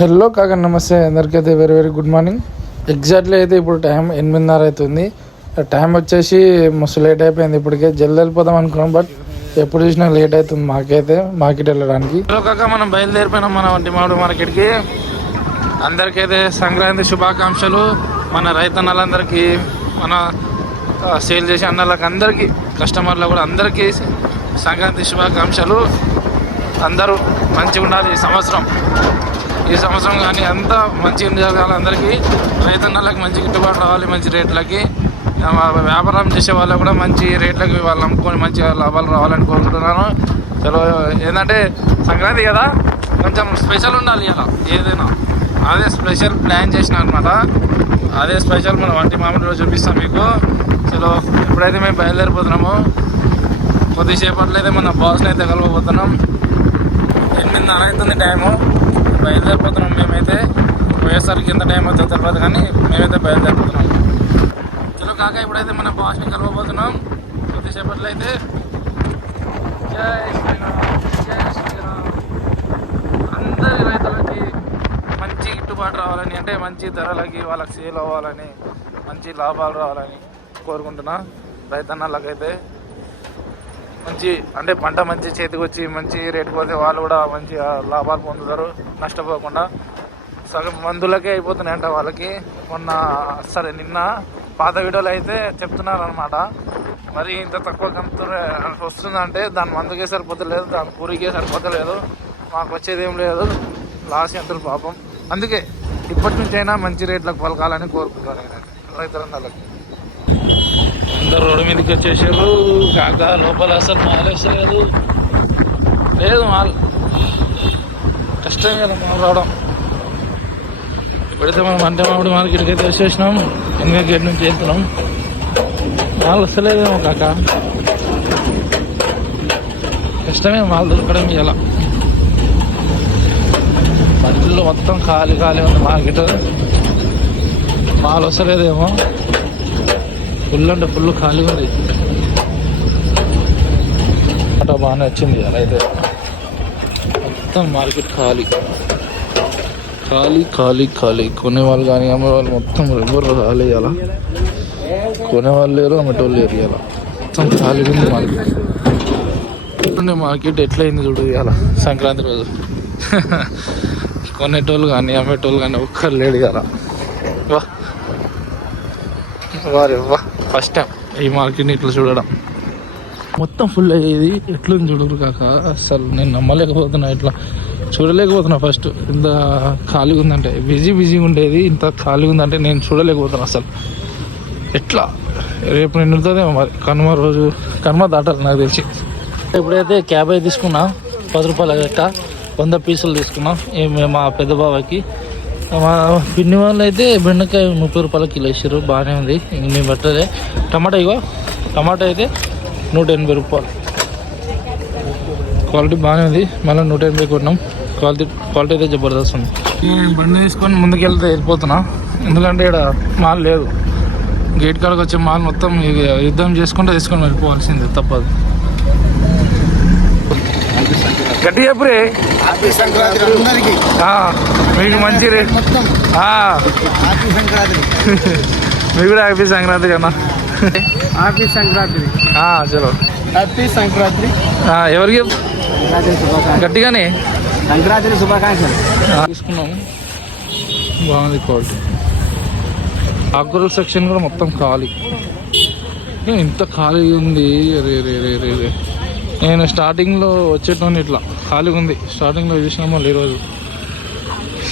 Hello కాక నమస్తే. అందరికైతే very very good morning exactly అయితే ఇప్పుడు టైం ఎనిమిదిన్నర అవుతుంది. టైం వచ్చేసి మస్తు లేట్ అయిపోయింది ఇప్పటికే. జల్ది వెళ్ళిపోదాం అనుకున్నాం బట్ ఎప్పుడు చూసినా లేట్ అవుతుంది మాకైతే మార్కెట్ వెళ్ళడానికి. హలో కాక మనం బయలుదేరిపోయినాం మన వంటి మామిడి మార్కెట్కి. అందరికైతే సంక్రాంతి శుభాకాంక్షలు. మన రైతన్నలందరికీ మన సేల్ చేసే అన్నలకు అందరికీ కస్టమర్లు కూడా అందరికీ సంక్రాంతి శుభాకాంక్షలు. అందరూ మంచిగా ఉండాలి ఈ సంవత్సరం. ఈ సంవత్సరం కానీ అంతా మంచిగా జరగాలి అందరికీ. రైతన్నలకు మంచి గిట్టుబాటు రావాలి మంచి రేట్లకి. వ్యాపారం చేసే వాళ్ళకు కూడా మంచి రేట్లకి వాళ్ళు అమ్ముకొని మంచి లాభాలు రావాలని కోరుకుంటున్నాను. చలో ఏంటంటే సంక్రాంతి కదా కొంచెం స్పెషల్ ఉండాలి ఇలా ఏదైనా. అదే స్పెషల్ ప్లాన్ చేసిన అనమాట అదే స్పెషల్ మన వంటి మామిడి రోజు చూపిస్తాం మీకు. చలో ఎప్పుడైతే మేము బయలుదేరిపోతున్నామో కొద్దిసేపట్లో అయితే మన బాస్ని అయితే కలవబోతున్నాం. ఎనిమిదిన్నర అవుతుంది టైము. బయలుదేరిపోతున్నాం మేమైతే. పోయేసరికి ఎంత టైం అవుతుందో తెలియదు కానీ మేమైతే బయలుదేరిపోతున్నాం. చలో కాక ఇప్పుడైతే మన బాస్ని కలవబోతున్నాం. కొద్దిసేపట్లో అయితే జై శ్రీరామ్. జై శ్రీరామ్. అందరి రైతులకి మంచి గిట్టుబాటు రావాలని అంటే మంచి ధరలకి వాళ్ళకి సేల్ అవ్వాలని మంచి లాభాలు రావాలని కోరుకుంటున్నా రైతన్నలకైతే. మంచి అంటే పంట మంచి చేతికి వచ్చి మంచి రేటు పోతే వాళ్ళు కూడా మంచిగా లాభాలు పొందుతారు. నష్టపోకుండా సగం మందులకే అయిపోతున్నాయంట వాళ్ళకి. మొన్న సరే నిన్న పాత వీడియోలు అయితే చెప్తున్నారు అనమాట మరి ఇంత తక్కువ కంతు వస్తుందంటే దాని మందుకే సరిపోతలేదు దాని కూరికే సరిపోతలేదు మాకు వచ్చేది ఏం లేదు. లాస్ ఎంతలు పాపం. అందుకే ఇప్పటి నుంచి అయినా మంచి రేట్లకు పలకాలని కోరుకుంటాను రైతులందరికి. అందరు రోడ్డు మీదకి వచ్చేసారు. కాక లోపల అసలు మాలేసలేదు లేదు మాల్. కష్టం కదా మాల్ రావడం. ఇప్పుడైతే మనం అంటే మామిడి మార్కెట్కి అయితే వచ్చేసినాం ఇంకా గేట్ నుంచి వెళ్తున్నాం మాలు వస్తలేదేమో కాక. కష్టమే మాల్ దొరకడం ఇలా మధ్యలో మొత్తం ఖాళీ ఖాళీ ఉంది మార్కెట్. మాలు వస్తలేదేమో. ఫుల్ అంటే ఫుల్ ఖాళీ ఉంది. ఆటో బాగానే వచ్చింది అలా అయితే. మొత్తం మార్కెట్ ఖాళీ. ఖాళీ ఖాళీ ఖాళీ. కొనేవాళ్ళు కానీ అమ్మేవాళ్ళు మొత్తం ఎవరు ఖాళీ అలా కొనేవాళ్ళు లేరు అమ్మేటోళ్ళు లేరు ఇలా మొత్తం ఖాళీ ఉంది మార్కెట్. ఉండే మార్కెట్ ఎట్లయింది చూడు ఇవాళ సంక్రాంతి రోజు. కొనేటోళ్ళు కానీ అమ్మేటోళ్ళు కానీ ఒక్కరు లేడు ఇలా వా. వారే వా. ఫస్ట్ టైం ఈ మార్కెట్ని ఇట్లా చూడడం. మొత్తం ఫుల్ అయ్యేది ఎట్లుంది చూడరు కాక? అసలు నేను నమ్మలేకపోతున్నా ఇట్లా. చూడలేకపోతున్నా ఫస్ట్ ఇంత ఖాళీగా ఉందంటే. బిజీ బిజీగా ఉండేది. ఇంత ఖాళీగా ఉందంటే నేను చూడలేకపోతున్నా అసలు ఎట్లా? రేపు నేను ఉంటుందేమో మరి. కనుమ రోజు కనుమ దాటాలి నాకు తెలిసి. ఎప్పుడైతే క్యాబ్ అయితే తీసుకున్నా. పది రూపాయల గట్ట వంద పీసులు తీసుకున్నాం. మా పెద్ద బాబాకి మా పిన్ని వాళ్ళు అయితే బెండకాయ ముప్పై రూపాయల కిలో ఇచ్చారు బాగానే ఉంది. ఇంక మేము పట్టదే టమాటా ఇగో. టమాటా అయితే నూట ఎనభై రూపాయలు. క్వాలిటీ బాగానే ఉంది. మళ్ళీ నూట ఎనభై కొన్నాం. క్వాలిటీ క్వాలిటీ అయితే జబర్దస్త్ ఉంది. నేను బండి తీసుకొని ముందుకు వెళ్తే వెళ్ళిపోతున్నా. ఎందుకంటే ఇక్కడ మాల్ లేదు. గేట్ కాడకి వచ్చే మాల్ మొత్తం యుద్ధం చేసుకుంటే తీసుకొని వెళ్ళిపోవాల్సిందే తప్పదు. గట్టి చెప్పురే మీకు మంచి రేట్ మీకు కూడా హ్యాపీ సంక్రాంతి కన్నా. హ్యాపీ సంక్రాంతి. చలో. హ్యాపీ సంక్రాంతి. ఎవరికి గట్టిగానే? సంక్రాంతి శుభాకాంక్షలు. ఆ, తీసుకున్నాము బాగుంది క్వాలిటీ. ఆకుకూరల సెక్షన్ కూడా మొత్తం ఖాళీ. ఇంత ఖాళీ ఉంది? రే రే రే రే రే. నేను స్టార్టింగ్లో వచ్చేటోని ఇట్లా ఖాళీగా ఉంది. స్టార్టింగ్లో చూసినా మళ్ళీ ఈరోజు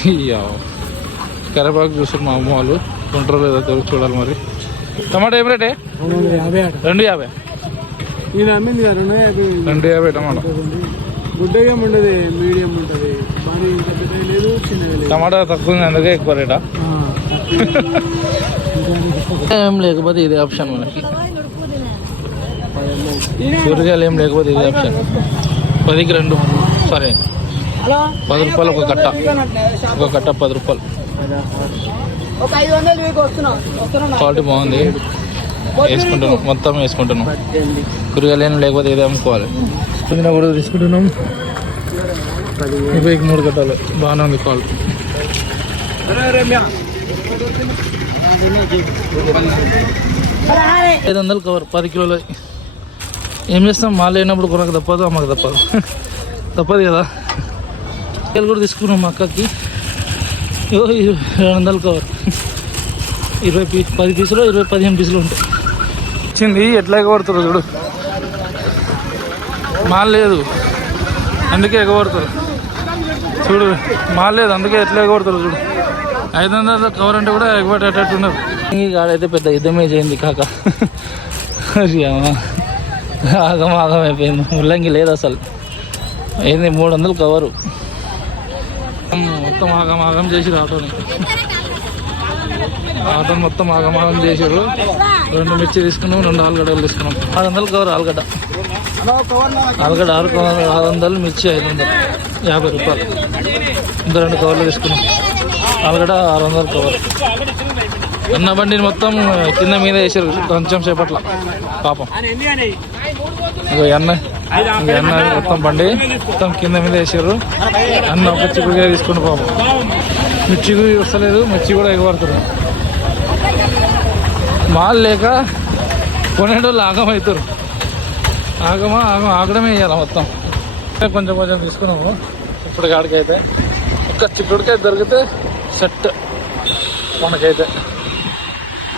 ఇయ్యా. కరివేపాకు చూస్తారు మా అమ్మ వాళ్ళు. కొంటారో లేదో చూడాలి మరి. టమాటా ఏం రేటే యాభై ఆట రెండు యాభై నేను అమ్మింది కదా రెండు యాభై రెండు యాభై టమాటా గుడ్డగా ఉండదు మీడియం ఉంటుంది మరి పెద్దగా లేదు చిన్నగా లేదు టమాటా తక్కువ ఉంది అందుకే ఎక్కువ రేటా ఏం లేకపోతే ఇదే ఆప్షన్ మనకి కూరగాయలు ఏం లేకపోతే ఇదే ఆప్షన్ పదికి రెండు సరే పది రూపాయలు ఒక కట్ట ఒక కట్ట పది రూపాయలు ఒక ఐదు వందలు మీకు వస్తున్నా. వస్తున్నా క్వాలిటీ బాగుంది. వేసుకుంటున్నాం. మొత్తం వేసుకుంటున్నాం. కూరగాయలు ఏం లేకపోతే ఇదే అమ్ముకోవాలి. పుదీనా కూడా తీసుకుంటున్నాం. ఇరవైకి మూడు కట్టాలి. బాగానే ఉంది క్వాలిటీ ఐదు వందలు కవర్ పది కిలోలు. ఏం చేస్తాం? మా లేనప్పుడు కొనకు తప్పదు అమ్మకు తప్పదు. తప్పదు కదా. కూడా తీసుకున్నాం మా అక్కకి. రెండు వందలు కవర్ ఇరవై పీ పది పీసులు ఇరవై పదిహేను పీసులు ఉంటాయి. వచ్చింది ఎట్లా ఎగబడుతారు చూడు. మాల్ లేదు. అందుకే ఎగబడతారు చూడు మాల్ లేదు అందుకే ఎట్లా ఎగబడతారు చూడు. ఐదు వందల కవర్ అంటే కూడా ఎగబడేటట్టు ఉన్నారు ఈ గాడైతే పెద్ద యుద్ధమే చేయింది కాక. ఆగం అయిపోయింది. ముల్లంగి లేదు అసలు. ఏంది మూడు వందలు కవరు మొత్తం ఆగమాగం ఆగం ఆటోని ఆటోని మొత్తం ఆగమాగం ఆగం రెండు మిర్చి తీసుకున్నాం రెండు ఆలుగడ్డలు తీసుకున్నాం. ఆరు వందలు కవర్ ఆలుగడ్డ. ఆలుగడ్డ ఆరు కవర్ ఆరు వందలు మిర్చి ఐదు వందలు యాభై రూపాయలు. ఇంకా రెండు కవర్లు తీసుకున్నాం. ఆలుగడ్డ ఆరు వందలు కవర్. అన్న బండిని మొత్తం కింద మీద వేసారు కొంచెం సేపట్లో. పాపం. ఇగో ఈ అన్న ఈ అన్న మొత్తం బండి మొత్తం కింద మీద వేసారు అన్న ఒక చిక్కుడుగా తీసుకుని పాపం మిర్చి కూడా వస్తలేదు మిర్చి కూడా ఎగబడుతున్నారు మాల్ లేక కొనేటోళ్ళు ఆగం అవుతారు ఆగమా ఆగం ఆగడమే వేయాలి మొత్తం. కొంచెం కొంచెం తీసుకున్నాము ఇప్పుడు కాడికైతే. ఒక్క చిక్కుడుకాయ దొరికితే సెట్ మనకైతే.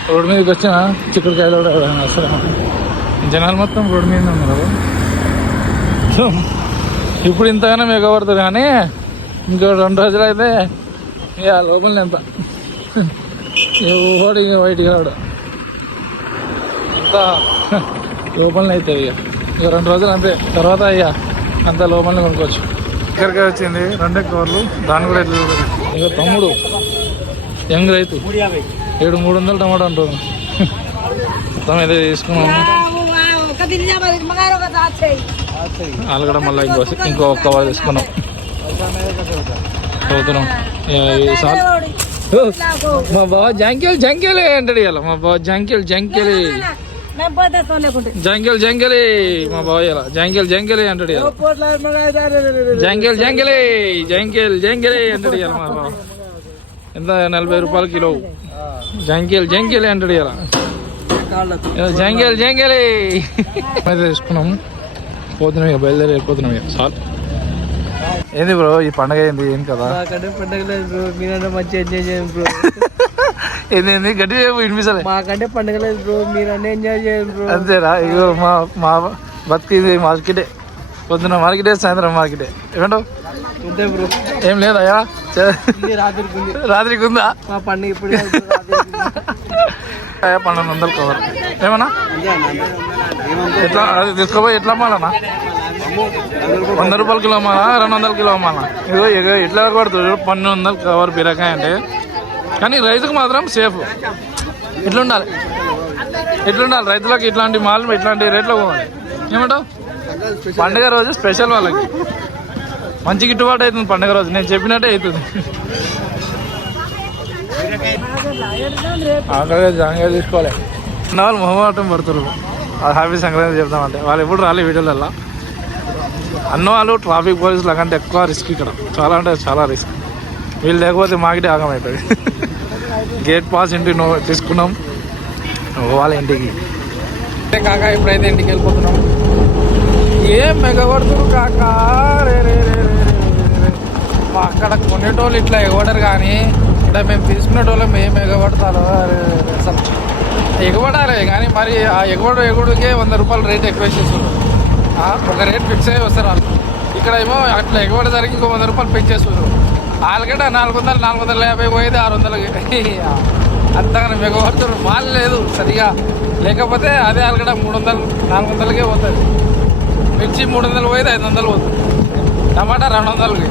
రోడ్డు మీదకి వచ్చిన చిక్కుడుకాయలు కూడా వస్తారు జనాలు మొత్తం రోడ్డు మీద ఉన్నారు. ఇప్పుడు ఇంతగానో ఎగబడతారు కానీ ఇంకో రెండు రోజులు అయితే ఇక లోపల ఎంత? ఇక బయటికి రాడు అంతా లోపలనే అవుతుంది ఇక. ఇక రెండు రోజులు అంతే. తర్వాత ఇక అంతా లోపలనే కొనుక్కోవచ్చు. ఇక్కడికి వచ్చింది? రెండే కవర్లు దాని కూడా ఎట్లా ఇక తమ్ముడు యంగ్ రైతు. ఏడు మూడు వందలు టమాటా అంటారు మొత్తం ఏదో తీసుకున్నాము ఆలుగడ్డ మళ్ళీ ఇంకో ఇంకో ఒక్క వారు తీసుకున్నాం. చదువుతున్నాం. మా బావ జంకెల్ జంకెలే అంటాడు ఇలా మా బావ జంకెల్ జంకెలి జంకెల్ జంకెలి మా బావ ఇలా జంకెల్ జంకెలి అంటాడు ఇలా జంకెల్ జంకెలి జంకెల్ జంకెలి అంటాడు ఇలా మా బావ. ఎంత? నలభై రూపాయలు కిలో. జంకెల్ జంకెలి అంటాడు ఇలా జంగల్ జంగలి అయితే తీసుకున్నాము పోతున్నాం ఇక బయలుదేరి వెళ్ళిపోతున్నాం ఇక. సార్. ఏంది బ్రో ఈ పండగ ఏంది? ఏం కదా? మాకంటే పండగ లేదు బ్రో. మీరంటే మంచిగా ఎంజాయ్ చేయండి బ్రో. ఏంది ఏంది? గట్టి వినిపిస్తలే. మాకంటే పండగ లేదు బ్రో. మీరంటే ఎంజాయ్ చేయండి బ్రో. అంతేరా? ఇగో మా మా బతికి మార్కెటే పొద్దున మార్కెటే సాయంత్రం మార్కెటే ఏమంటావు? అంతే బ్రో. ఏం లేదయ్యా. రాత్రికి ఉంది. రాత్రికి ఉందా? మా పండుగ ఇప్పుడు పన్నెండు వందలు కవర్ ఏమన్నా? ఎట్లా? అది తీసుకోపోయి ఎట్లా అమ్మాలన్నా? వంద రూపాయల కిలో అమ్మాలా? రెండు వందల కిలో అమ్మాలా? ఇదో ఎట్లా కొడుతుంది పన్నెండు వందలు కవర్ బీరకాయ అంటే. కానీ రైతుకు మాత్రం సేఫ్. ఎట్లుండాలి ఎట్లుండాలి రైతులకు ఇట్లాంటి మాల్ ఇట్లాంటి రేట్లో పోవాలి. ఏమంటావు? పండుగ రోజు స్పెషల్ వాళ్ళకి. మంచి గిట్టుబాటు అవుతుంది పండుగ రోజు. నేను చెప్పినట్టే అవుతుంది. ఆఖరిగా జాంగా తీసుకోవాలి. వాళ్ళు మొహమాటం పడుతున్నారు అది హ్యాపీ సంక్రాంతి చెప్తామంటే వాళ్ళు ఎప్పుడు రాలే వీడియోలల్లా. అన్న వాళ్ళు ట్రాఫిక్ పోలీసుల కంటే ఎక్కువ రిస్క్ ఇక్కడ. చాలా అంటే చాలా రిస్క్. వీళ్ళు లేకపోతే మాకిటే ఆగం అవుతుంది గేట్ పాస్ ఇంటికి నో తీసుకున్నాం. వాళ్ళ ఇంటికి. కాక ఇప్పుడైతే ఇంటికి వెళ్ళిపోతున్నాం. ఏం మెగగొడుతురు కాక? రే రే రే రే మా అక్కడ కొనేటోళ్ళు ఇట్లా ఎగబడరు కానీ ఇక్కడ మేము తీసుకునేటోళ్ళం ఏం మెగబడతారు అరే అసలు. ఎగబడాలి కానీ మరి ఆ ఎగబడు ఎగుడుకే వంద రూపాయలు రేట్ ఎక్కువ చేస్తున్నారు ఒక రేట్ ఫిక్స్ అయ్యి వస్తారు వాళ్ళు. ఇక్కడ ఏమో అట్లా ఎగబడేసరికి ఇంకో వంద రూపాయలు పెంచేస్తున్నారు. వాళ్ళకంటే నాలుగు వందలు నాలుగు వందల యాభై పోయేది ఆరు వందలకి అంతగానే మెగబడుతున్నారు వాళ్ళు లేదు సరిగా. లేకపోతే అదే ఆలుగడ్డ మూడు వందలు నాలుగు వందలకే పోతుంది. మిర్చి మూడు వందలు పోయేది ఐదు వందలు పోతుంది. టమాటా రెండు వందలకి.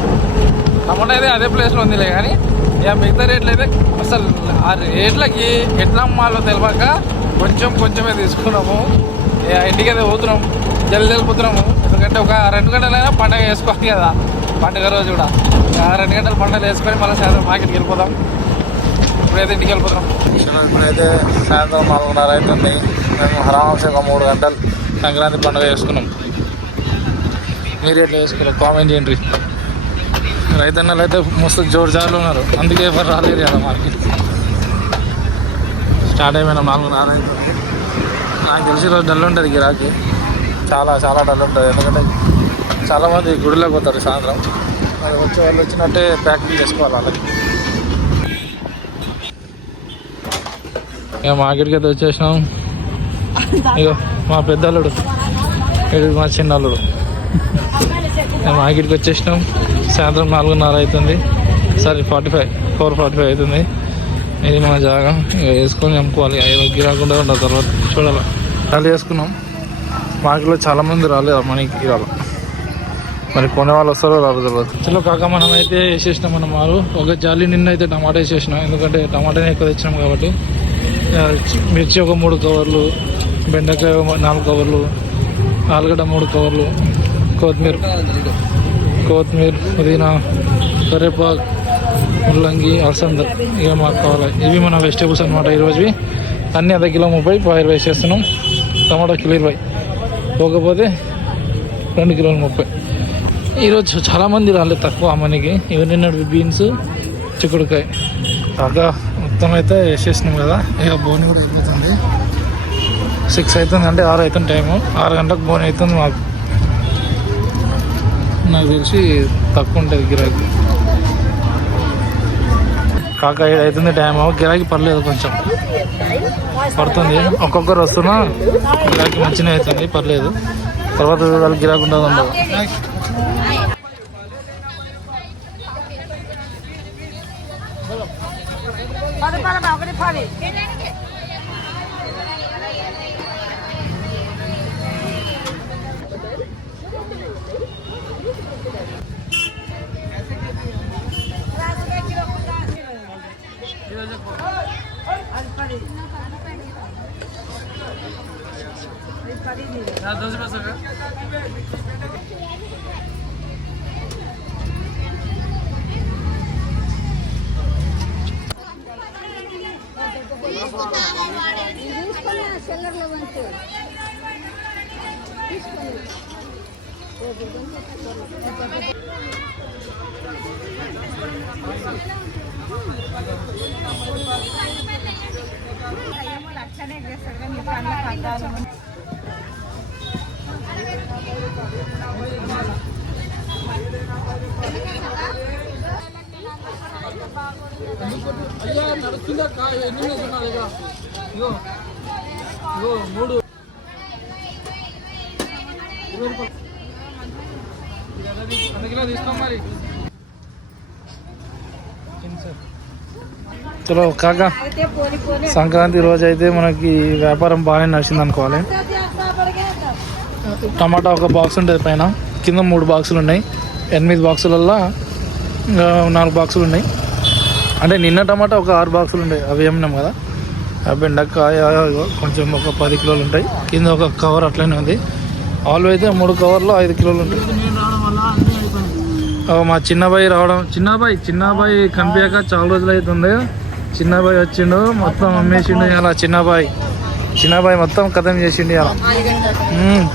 టమాటా అయితే అదే ప్లేస్లో ఉందిలే కానీ ఇక మిగతా రేట్లు అయితే అసలు ఆ రేట్లకి ఎట్లా అమ్మాలో తెలియక కొంచెం కొంచెమే తీసుకున్నాము. ఇక ఇంటికి అయితే పోతున్నాము. జల్ది వెళ్ళిపోతున్నాము. ఎందుకంటే ఒక రెండు గంటలైనా పండగ వేసుకోవాలి కదా. పండుగ రోజు కూడా. ఆ రెండు గంటల పండుగ వేసుకొని మళ్ళీ సాయంత్రం మార్కెట్కి వెళ్ళిపోదాం. ఇప్పుడైతే ఇంటికి వెళ్ళిపోతున్నాం. ఇప్పుడైతే సాయంత్రం నాలుగున్నర అవుతుంది. మేము ఆరామ్సే ఒక మూడు గంటలు సంక్రాంతి పండుగ వేసుకున్నాం మీరు ఎట్లా వేసుకున్నారు కామెంట్ చేయండి. రైతన్నలు అయితే మస్తు జోరు ఉన్నారు. అందుకే ఎవరు రాలేరు కదా మార్కెట్ స్టార్ట్ అయిపోయినా నాలుగు నాలుగు నాకు తెలిసి రోజు డల్ ఉంటుంది గిరాకీ చాలా చాలా డల్ ఉంటుంది. ఎందుకంటే చాలామంది గుడిలోకి పోతారు సాయంత్రం. అది వచ్చే వాళ్ళు వచ్చినట్టే ప్యాకింగ్ చేసుకోవాలి వాళ్ళకి. ఇక మార్కెట్కి అయితే వచ్చేసినాం. ఇక మా పెద్దల్లుడు ఇది మా చిన్నల్లుడు మార్కెట్కి వచ్చేసినాం. సాయంత్రం నాలుగున్నర అవుతుంది. Sorry forty five four forty five అవుతుంది. ఇది మన జాగా. ఇక వేసుకొని చంపుకోవాలి. ఐదు గిరాకుండా ఉండదు తర్వాత చూడాలి. ఖాళీ వేసుకున్నాం. మార్కెట్లో చాలామంది రాలేదు మనకి ఇవాళ. మరి కొనే వాళ్ళు వస్తారో రాదు తెలియదు చలో కాక మనం అయితే వేసేసినాం మనం మారు. ఒక జాలి నిన్న అయితే టమాటా వేసేసినాం. ఎందుకంటే టమాటానే ఎక్కువ తెచ్చినాం కాబట్టి. మిర్చి ఒక మూడు కవర్లు బెండకాయ ఒక నాలుగు కవర్లు ఆలుగడ్డ మూడు కవర్లు కొత్తిమీర కొత్తిమీర పుదీనా కరివేపాకు ముల్లంగి అలసందర్ ఇక మాకు కావాలి. ఇవి మన వెజిటేబుల్స్ అనమాట ఈరోజువి. అన్నీ అర్ధ కిలో ముప్పై ఇరవై వేసేస్తున్నాం టమాటా కిలో ఇరవై. పోకపోతే రెండు కిలోలు ముప్పై. ఈరోజు చాలామంది రాలేదు తక్కువ మనకి ఇవి నిన్నటి బీన్స్ చిక్కుడుకాయ. బాగా మొత్తం అయితే వేసేసినాం కదా. ఇక బోని కూడా అయిపోతుంది. సిక్స్ అవుతుంది అంటే ఆరు అవుతుంది టైము. ఆరు గంటలకు బోన్ అవుతుంది మాకు. నాకు తెలిసి తక్కువ ఉంటుంది గిరాకీ. కాక ఏడు అవుతుంది టైం గిరాకీ పర్లేదు కొంచెం. పడుతుంది. ఒక్కొక్కరు వస్తున్నా గిరాకీ మంచిగా అవుతుంది పర్లేదు. తర్వాత వాళ్ళు గిరాకీ ఉండదు ఉండదు ఒకటి అది పది తీసుకొని ఆ చిల్లర్లో వంచు తీసుకొని అట్లనే చేస్తాడు కానీ ఇప్పుడు అన్న పడ్డారు అయ్యా నడుస్తుందా ఎన్ని ఇగో ఇగో మూడు అందుకనే తీసుకో మరి చలో కాకా సంక్రాంతి రోజు అయితే మనకి వ్యాపారం బాగానే నడిచింది అనుకోవాలి టమాటా ఒక బాక్స్ ఉంటుంది పైన. కింద మూడు బాక్సులు ఉన్నాయి. ఎనిమిది బాక్సులల్లో నాలుగు బాక్సులు ఉన్నాయి. అంటే నిన్న టమాటా ఒక ఆరు బాక్సులు ఉన్నాయి అవి ఏమినాం కదా? ఆ బెండకాయ కొంచెం ఒక పది కిలోలు ఉంటాయి. కింద ఒక కవర్ అట్లనే ఉంది. ఆలు అయితే మూడు కవర్లో ఐదు కిలోలు ఉంటాయి. మా చిన్నబాయి రావడం చిన్నబాయి చిన్నబాయి కనిపించాక చాలా రోజులు అవుతుంది. చిన్నబాయి వచ్చిండు మొత్తం అమ్మేసిండు ఇలా చిన్నబాయి. చిన్నబాయి మొత్తం కథం చేసిండు అలా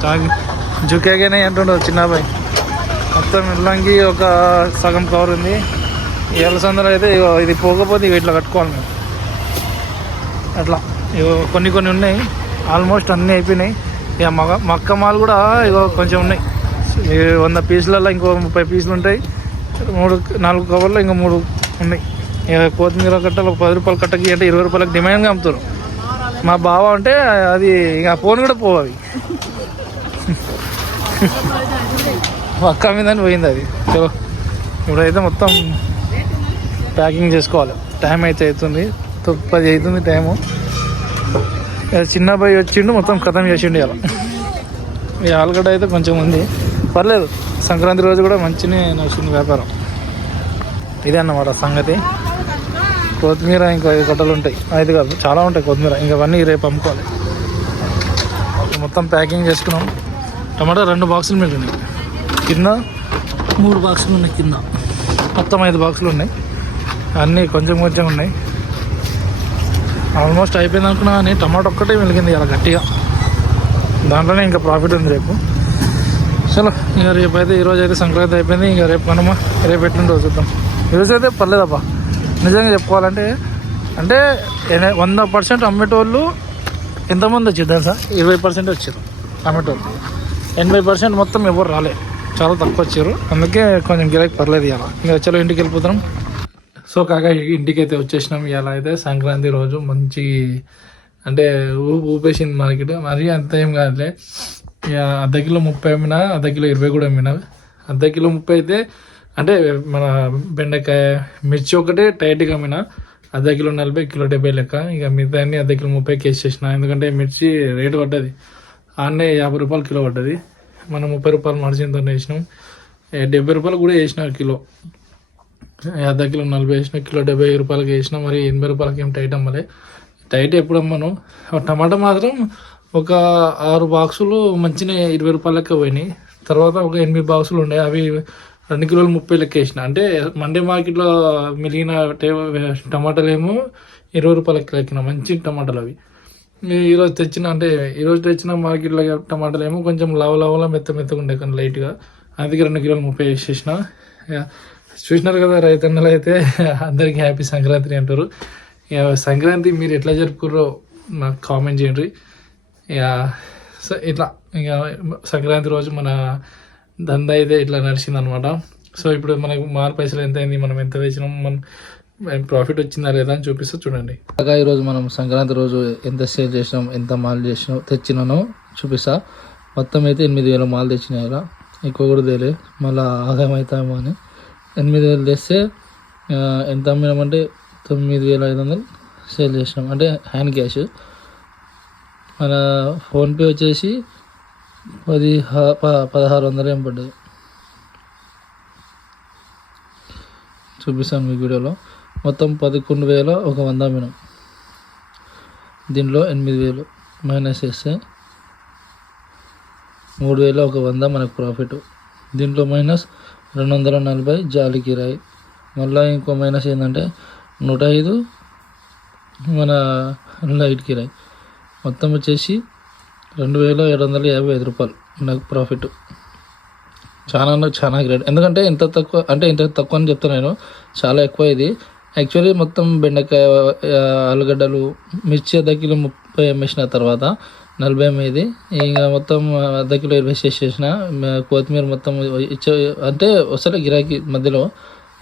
తాగి. జుకేగానే అంటుండవు చిన్నాబాయి. మొత్తం ఇల్లంగి ఒక సగం కవర్ ఉంది. ఈ అయితే ఇగో ఇది పోకపోతే ఇగో ఇట్లా కట్టుకోవాలి మేము. అట్లా. ఇగో కొన్ని కొన్ని ఉన్నాయి. ఆల్మోస్ట్ అన్నీ అయిపోయినాయి. ఇక మగ మక్క మాలు కూడా ఇగో కొంచెం ఉన్నాయి. ఈ వంద పీసులలో ఇంకో ముప్పై పీసులు ఉంటాయి. మూడు నాలుగు కవర్లు ఇంకో మూడు ఉన్నాయి. ఇక కొత్తిమీర కట్టలు ఒక పది రూపాయలు కట్టకి అంటే ఇరవై రూపాయలకు డిమాండ్గా అమ్ముతారు. మా బావ అంటే అది ఇక ఫోన్ కూడా పోవాలి అక్క మక్క మీద పోయింది అది. చలో ఇప్పుడైతే మొత్తం ప్యాకింగ్ చేసుకోవాలి. టైం అయితే అవుతుంది. తొప్పది అవుతుంది టైము. చిన్న అబ్బాయి వచ్చిండు మొత్తం ఖతం చేసిండు ఇలా ఈ ఆలుగడ్డ అయితే కొంచెం ఉంది. పర్లేదు. సంక్రాంతి రోజు కూడా మంచినే నచ్చింది వ్యాపారం. ఇదే అన్నమాట సంగతి. కొత్తిమీర ఇంకా ఐదు కట్టలు ఉంటాయి. ఐదు కాదు చాలా ఉంటాయి కొత్తిమీర. ఇంకా అవన్నీ రేపు అమ్ముకోవాలి. మొత్తం ప్యాకింగ్ చేసుకున్నాం. టమాటా రెండు బాక్సులు మిగిలినాయి కింద మూడు బాక్సులు ఉన్నాయి కింద. మొత్తం ఐదు బాక్సులు ఉన్నాయి. అన్నీ కొంచెం కొంచెం ఉన్నాయి. ఆల్మోస్ట్ అయిపోయింది అనుకున్నా కానీ టమాటా ఒక్కటే మిలిగింది ఇలా గట్టిగా. దాంట్లోనే ఇంకా ప్రాఫిట్ ఉంది రేపు. చలో ఇంకా రేపు అయితే ఈరోజు అయితే సంక్రాంతి అయిపోయింది. ఇంకా రేపు మనమ రేపు ఎట్లుంటో చూద్దాం. ఈరోజు అయితే పర్లేదబ్బా. నిజంగా చెప్పుకోవాలంటే అంటే వంద పర్సెంట్ అమ్మేటోళ్ళు ఎంతమంది వచ్చారు తెలుసా? ఇరవై పర్సెంట్ వచ్చారు అమ్మేటోళ్ళు. ఎనభై పర్సెంట్ మొత్తం ఎవరు రాలే. చాలా తక్కువ వచ్చారు. అందుకే కొంచెం గిరాకీ పర్లేదు ఇలా ఇంకా చలో ఇంటికి వెళ్ళిపోతున్నాం సో కాక ఇంటికి అయితే వచ్చేసినాం. ఇలా అయితే సంక్రాంతి రోజు మంచి అంటే ఊ- ఊపేసింది మార్కెట్ మరీ అంత ఏం కాదులే. ఇక అర్ధ కిలో ముప్పై అమ్మినా అర్ధ కిలో ఇరవై కూడా అమ్మినా. అర్ధ కిలో ముప్పై అయితే అంటే మన బెండకాయ మిర్చి ఒకటే టైట్గా అమ్మిన అర్ధ కిలో నలభై కిలో డెబ్బై లెక్క. ఇక మిగతా అన్ని అర్ధ కిలో ముప్పై కేసు చేసిన. ఎందుకంటే మిర్చి రేటు పడ్డది. ఆన్నే యాభై రూపాయలు కిలో పడ్డది. మనం ముప్పై రూపాయలు మార్జిన్తో వేసినాం డెబ్బై రూపాయలు కూడా వేసిన కిలో. అర్ధ కిలో నలభై వేసిన కిలో డెబ్బై రూపాయలకి వేసిన మరి ఎనభై రూపాయలకి ఏం టైట్ అమ్మలే. టైట్ ఎప్పుడు అమ్మను? టమాటా మాత్రం ఒక ఆరు బాక్సులు మంచిగా ఇరవై రూపాయలకి పోయినాయి. తర్వాత ఒక ఎనిమిది బాక్సులు ఉండే. అవి రెండు కిలోలు ముప్పై లెక్క వేసిన. అంటే మండే మార్కెట్లో మిగిలిన టమాటాలు ఏమో ఇరవై రూపాయలకి లెక్కిన. మంచి టమాటాలు అవి. ఈరోజు తెచ్చిన అంటే ఈరోజు తెచ్చిన మార్కెట్లో టమాటాలు ఏమో కొంచెం లవ లవలా మెత్త మెత్తగా ఉండే కానీ లైట్గా. అందుకే రెండు కిలోలు ముప్పై వేసేసిన. ఇక చూసినారు కదా రైతన్నలు అయితే అందరికీ హ్యాపీ సంక్రాంతి అంటారు. ఇక సంక్రాంతి మీరు ఎట్లా జరుపుకుర్రో నాకు కామెంట్ చేయండి. ఇక సో ఇట్లా ఇక సంక్రాంతి రోజు మన దందా అయితే ఇట్లా నడిచింది అనమాట సో ఇప్పుడు మనకు మారు పైసలు ఎంత అయింది మనం ఎంత తెచ్చినాం మనం ప్రాఫిట్ వచ్చిందా లేదా అని చూపిస్తే చూడండి. అలాగా ఈరోజు మనం సంక్రాంతి రోజు ఎంత సేల్ చేసినాం ఎంత మాల్ చేసినాం తెచ్చినానో చూపిస్తా. మొత్తం అయితే ఎనిమిది వేల మాల్ తెచ్చినాయి ఇలా ఎక్కువ కూడా తేలే మళ్ళీ ఆదాయం అవుతామో అని. ఎనిమిది వేలు తెస్తే ఎంత అమ్మినామంటే తొమ్మిది వేల ఐదు వందలు సేల్ చేసినాం. అంటే హ్యాండ్ క్యాష్. మన ఫోన్పే వచ్చేసి పది ప- పదహారు వందలు ఏం పడ్డది. చూపిస్తాను మీ వీడియోలో. మొత్తం పదకొండు వేల ఒక వంద మినం. దీంట్లో ఎనిమిది వేలు మైనస్ చేస్తే మూడు వేల ఒక వంద మనకు ప్రాఫిట్. దీంట్లో మైనస్ రెండు వందల నలభై జాలి కిరాయి. మళ్ళీ ఇంకో మైనస్ ఏంటంటే నూట ఐదు మన లైట్ కిరాయి. మొత్తం వచ్చేసి రెండు వేల ఏడు వందల యాభై ఐదు రూపాయలు నాకు ప్రాఫిట్ చాలా నాకు చాలా గ్రేట్ ఎందుకంటే ఇంత తక్కువ అంటే ఇంత తక్కువ అని చెప్తాను నేను. చాలా ఎక్కువ ఇది. యాక్చువల్లీ మొత్తం బెండకాయ ఆలుగడ్డలు మిర్చి అర్ధ కిలో ముప్పై వేసిన తర్వాత నలభై ఎనిమిది. ఇంకా మొత్తం అర్ధ కిలో ఇరవై చేసేసిన కొత్తిమీర మొత్తం ఇచ్చే అంటే వస్తలే గిరాకీ మధ్యలో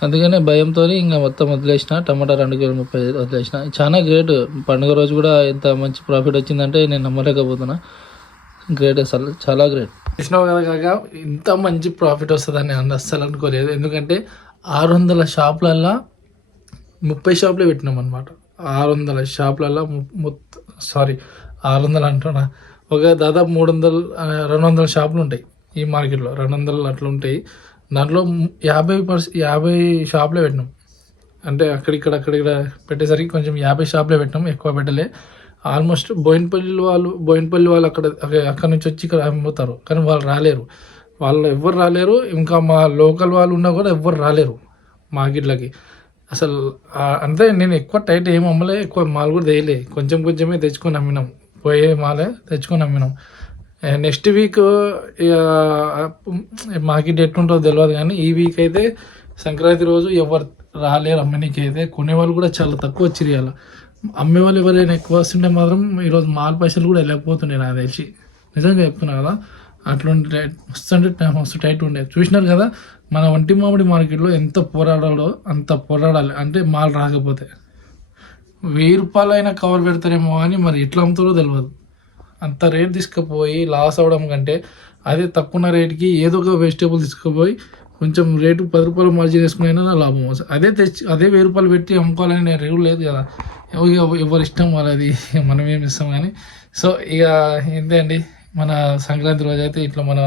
అందుకనే భయంతో ఇంకా మొత్తం వదిలేసిన టమాటా రెండు కిలో ముప్పై వదిలేసిన. చాలా గ్రేట్ పండుగ రోజు కూడా ఇంత మంచి ప్రాఫిట్ వచ్చిందంటే నేను నమ్మలేకపోతున్నా. గ్రేట్ అసలు చాలా గ్రేట్ చూసినావు కదా కాక ఇంత మంచి ప్రాఫిట్ వస్తుందని నేను అస్సలు అనుకోలేదు. ఎందుకంటే ఆరు వందల షాపులల్లో ముప్పై షాపులే పెట్టినాం అనమాట ఆరు వందల షాపులల్లో మొత్తం సారీ ఆరు వందలు అంటున్నా. ఒక దాదాపు మూడు వందలు రెండు వందల షాపులు ఉంటాయి ఈ మార్కెట్లో. రెండు వందలు అట్లా ఉంటాయి. దాంట్లో యాభై పర్సెంట్ యాభై షాపులే పెట్టినాం. అంటే అక్కడిక్కడ అక్కడిక్కడ పెట్టేసరికి కొంచెం యాభై షాప్లే పెట్టినాం ఎక్కువ పెట్టలే. ఆల్మోస్ట్ బోయినపల్లి వాళ్ళు బోయిన్పల్లి వాళ్ళు అక్కడ అక్కడ- నుంచి వచ్చి ఇక్కడ అమ్ముతారు కానీ వాళ్ళు రాలేరు. వాళ్ళు ఎవ్వరు రాలేరు. ఇంకా మా లోకల్ వాళ్ళు ఉన్నా కూడా ఎవ్వరు రాలేరు మార్కెట్లకి అసలు అంటే నేను ఎక్కువ టైట్ ఏం అమ్మలే. ఎక్కువ మాల్ కూడా తేయలే. కొంచెం కొంచెమే తెచ్చుకొని అమ్మినాం. పోయే మాలే తెచ్చుకొని అమ్మినాం. నెక్స్ట్ వీక్ మార్కెట్ ఎట్లుంటుందో తెలియదు కానీ ఈ వీక్ అయితే సంక్రాంతి రోజు ఎవరు రాలేరు అమ్మనీకి అయితే కొనేవాళ్ళు కూడా చాలా తక్కువ వచ్చి అమ్మే వాళ్ళు ఎవరైనా ఎక్కువ వస్తుంటే మాత్రం ఈరోజు మాల్ పైసలు కూడా వెళ్ళకపోతుండే నాకు తెలిసి. నిజంగా చెప్తున్నా కదా అట్లుంటే మస్తు అంటే మస్తు టైట్ ఉండే. చూసినారు కదా మన వంటి మామిడి మార్కెట్లో ఎంత పోరాడాలో అంత పోరాడాలి. అంటే మాల్ రాకపోతే. వెయ్యి రూపాయలైనా కవర్ పెడతారేమో కానీ మరి ఎట్లా అమ్ముతారో తెలియదు అంత రేట్ తీసుకుపోయి లాస్ అవడం కంటే అదే తక్కువ రేట్కి ఏదో ఒక వెజిటేబుల్ తీసుకుపోయి కొంచెం రేటు పది రూపాయలు మార్జిన్ వేసుకునైనా నా లాభం. వస్తుంది అదే తెచ్చి అదే వెయ్యి రూపాయలు పెట్టి అమ్ముకోవాలని నేను రూల్ లేదు కదా. ఎవ- ఎవరి ఇష్టం వాళ్ళది. మనం ఏమి ఇస్తాం కానీ. సో ఇక ఇంతే అండి? మన సంక్రాంతి రోజైతే ఇట్లా మన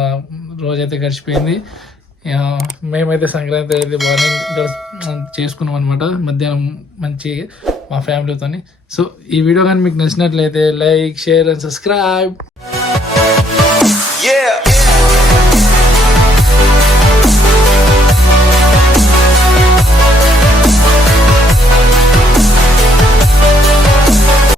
రోజైతే గడిచిపోయింది. ఇక మేమైతే సంక్రాంతి అయితే బాగానే చేసుకున్నాం అనమాట మధ్యాహ్నం మంచి మా ఫ్యామిలీతో సో ఈ వీడియో కానీ మీకు నచ్చినట్లయితే like share and subscribe Yeah.